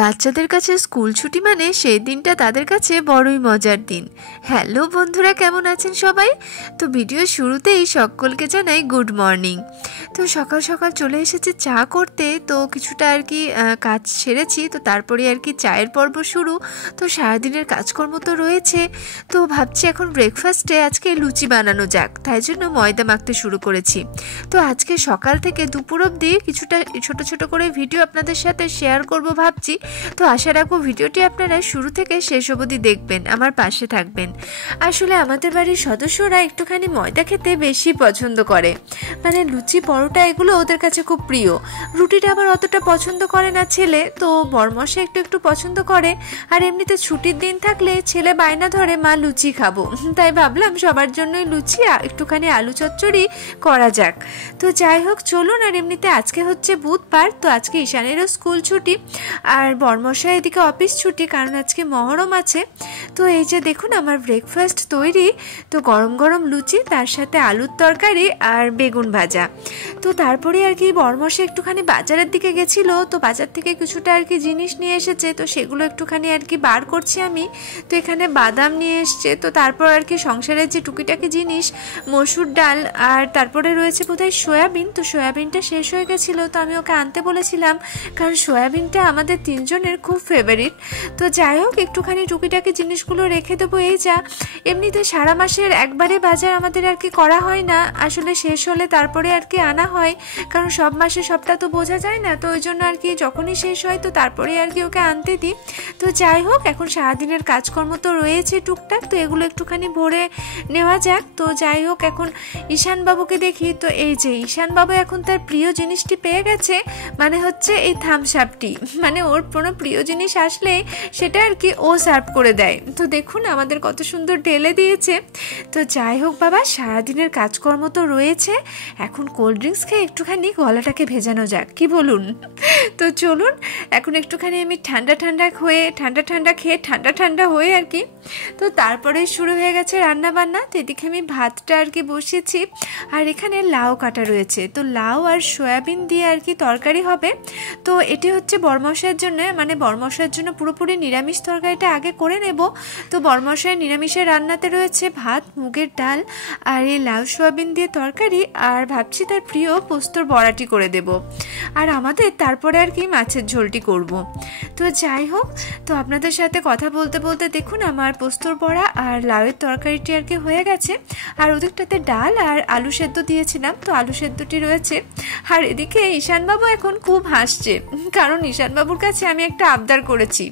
বাচ্চাদের কাছে স্কুল ছুটি মানে সেই দিনটা তাদের কাছে বড়ই মজার দিন। হ্যালো বন্ধুরা, কেমন আছেন সবাই? তো ভিডিও শুরুতেই সকলকে জানাই গুড মর্নিং। তো সকাল সকাল চলে এসেছি চা করতে, তো কিছুটা আর কি কাজ সেরেছি, তো তারপরে আর কি চায়ের পর্ব শুরু। তো সারাদিনের কাজকর্ম তো রয়েছে, তো ভাবছি এখন ব্রেকফাস্টে আজকে লুচি বানানো যাক, তাই জন্য ময়দা মাখতে শুরু করেছি। তো আজকে সকাল থেকে দুপুর অবধি কিছুটা ছোট ছোট করে ভিডিও আপনাদের সাথে শেয়ার করব ভাবছি। তো আশা রাখবো ভিডিওটি আপনারা শুরু থেকে শেষ অবধি দেখবেন, আমার পাশে থাকবেন। আসলে আমাদের বাড়ির সদস্যরা একটুখানি ময়দা খেতে বেশি পছন্দ করে, মানে লুচি পরোটা এগুলো ওদের কাছে খুব প্রিয়। রুটিটা আবার অতটা পছন্দ করে না ছেলে, তো বরমশাই একটু একটু পছন্দ করে। আর এমনিতে ছুটির দিন থাকলে ছেলে বায়না ধরে মা লুচি খাবো, তাই ভাবলাম সবার জন্যই লুচি একটুখানি আলু চচ্চড়ি করা যাক। তো যাই হোক চলুন। আর এমনিতে আজকে হচ্ছে বুধবার, তো আজকে ঈশানেরও স্কুল ছুটি আর বরমশাই এদিকে অফিস ছুটি, কারণ আজকে মহরম আছে। তো এই যে দেখুন আমার ব্রেকফাস্ট তৈরি। তো গরম গরম লুচি, তার সাথে আলুর তরকারি আর বেগুন ভাজা। তো তারপরে আর কি বরমশাই একটুখানি বাজারের দিকে গেছিল, তো বাজার থেকে কিছুটা আর কি জিনিস নিয়ে এসেছে, তো সেগুলো একটুখানি আর কি বার করছি আমি। তো এখানে বাদাম নিয়ে এসছে, তো তারপর আর কি সংসারের যে টুকিটাকি জিনিস, মসুর ডাল, আর তারপরে রয়েছে বোধহয় সয়াবিন। তো সয়াবিনটা শেষ হয়ে গেছিলো, তো আমি ওকে আনতে বলেছিলাম, কারণ সয়াবিনটা আমাদের তিনজনের খুব ফেভারিট। তো যাই হোক একটুখানি টুকিটাকি জিনিসগুলো রেখে দেবো। এই যা, এমনিতে সারা মাসের একবারে বাজার আমাদের আর কি করা হয় না, আসলে শেষ হলে তারপরে আর কি আনা হয়, কারণ সব মাসে সবটা তো বোঝা যায় না। তো ওই জন্য আর কি যখনই শেষ হয় তো তারপরে আর কি ওকে আনতে দিই। তো যাই হোক এখন সারাদিনের কাজকর্ম তো রয়েছে টুকটাক, তো এগুলো একটুখানি ভরে নেওয়া যাক। তো যাই হোক এখন ঈশানবাবুকে দেখি, তো এই যে ঈশানবাবু এখন তার প্রিয় জিনিসটি পেয়ে গেছে, মানে হচ্ছে এই থামস আপটি। মানে ওর কোনো প্রিয় জিনিস আসলে সেটা আর কি ও সার্ভ করে দেয়। তো দেখুন আমাদের কত সুন্দর ঢেলে দিয়েছে। তো যাই হোক বাবা, সারাদিনের কাজকর্ম তো রয়েছে, এখন কোল্ড ড্রিঙ্কস খেয়ে একটুখানি গলাটাকে ভেজানো যাক, কি বলুন? তো চলুন এখন একটুখানি আমি ঠান্ডা খেয়ে ঠান্ডা হয়ে আর কি। তো তারপরে শুরু হয়ে গেছে রান্না বান্না। তো এদিকে আমি ভাতটা আর কি বসিয়েছি, আর এখানে লাউ কাটা রয়েছে, তো লাউ আর সয়াবিন দিয়ে আর কি তরকারি হবে। তো এটি হচ্ছে বরমশাইয়ের জন্য, মানে বরমশাইয়ের জন্য পুরোপুরি নিরামিষ তরকারিটা আগে করে নেব। তো বরমশাই নিরামিষের রান্নাতে রয়েছে ভাত, মুগের ডাল আর এই লাউ সয়াবিন দিয়ে তরকারি, আর ভাবছি তার প্রিয় পোস্তর বড়াটি করে দেব, আর আমাদের তারপরে আর কি মাছের ঝোলটি করব। তো যাই হোক, তো আপনাদের সাথে কথা বলতে বলতে দেখুন আমার পোস্তর বড়া আর লাউয়ের তরকারিটি আর কি হয়ে গেছে, আর ওদিকটাতে ডাল আর আলু সেদ্ধ দিয়েছিলাম, তো আলু সেদ্ধটি রয়েছে। আর এদিকে ঈশানবাবু এখন খুব হাসছে, কারণ ঈশানবাবুর কাছে আমি একটা আবদার করেছি।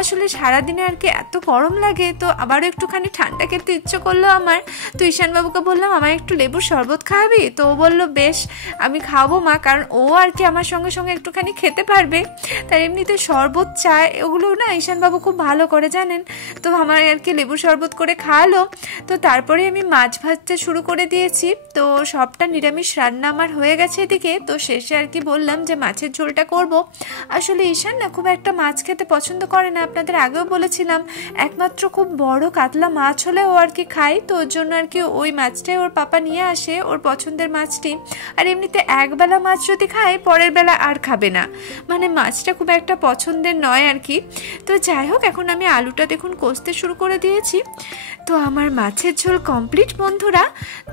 আসলে সারাদিনে আর কি এত গরম লাগে, তো আবারও একটুখানি ঠান্ডা খেতে ইচ্ছে করলো আমার। তো ঈশানবাবুকে বললাম আমার একটু লেবুর শরবত খাওয়াবি? তো ও বললো বেশ আমি খাওয়াবো মা, কারণ ও আর কি আমার সঙ্গে সঙ্গে একটুখানি খেতে পারবে। তাই এমনিতে শরবত চায় ওগুলো না ঈশানবাবু খুব ভালো করে জানেন, তো আমার আর কি লেবু শরবত করে খাওয়ালো। তো তারপরে আমি মাছ ভাজতে শুরু করে দিয়েছি। তো সবটা নিরামিষ রান্না আমার হয়ে গেছে এদিকে। তো শেষে আর কি বললাম যে মাছের ঝোলটা করব। আসলে ঈশান না খুব একটা মাছ খেতে পছন্দ করে না, আপনাদের আগেও বলেছিলাম, একমাত্র খুব বড় কাতলা মাছ হলে ও আর কি খায়, তো ওর জন্য আর কি ওই মাছটাই ওর পাপা নিয়ে আসে, ওর পছন্দের মাছটি। আর এমনিতে একবেলা মাছ যদি খায় পরের বেলা আর খাবে না, মানে মাছটা খুব একটা পছন্দের নয় আর কি। তো যাই হোক এখন আমি আলুটা দেখুন কষতে শুরু করে দিয়েছি। তো আমার মাছের ঝোল কমপ্লিট বন্ধুরা।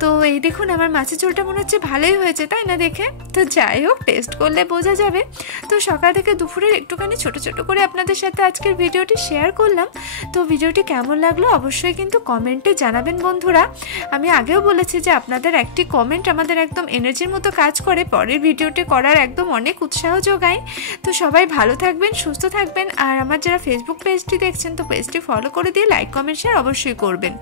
তো এই দেখুন আমার মাছের ঝোলটা মনে হচ্ছে ভালোই হয়েছে, তাই না দেখে? তো যাই হোক টেস্ট করলে বোঝা যাবে। তো সকাল থেকে দুপুরের একটুখানি ছোট ছোট করে আপনাদের সাথে আজকের ভিডিওটি শেয়ার করলাম। তো ভিডিওটি কেমন লাগলো অবশ্যই কিন্তু কমেন্টে জানাবেন বন্ধুরা। আমি আগেও বলেছি যে আপনাদের একটি কমেন্ট আমাদের একদম এনার্জির মতো কাজ করে, পরের ভিডিওটি করার একদম অনেক উৎসাহ যোগায়। তো সবাই ভালো থাকবেন, সুস্থ থাকবেন, আর আমার যারা ফেসবুক পেজটি দেখছেন তো পেজটি ফলো করে দিয়ে লাইক কমেন্ট শেয়ার অবশ্যই করবেন।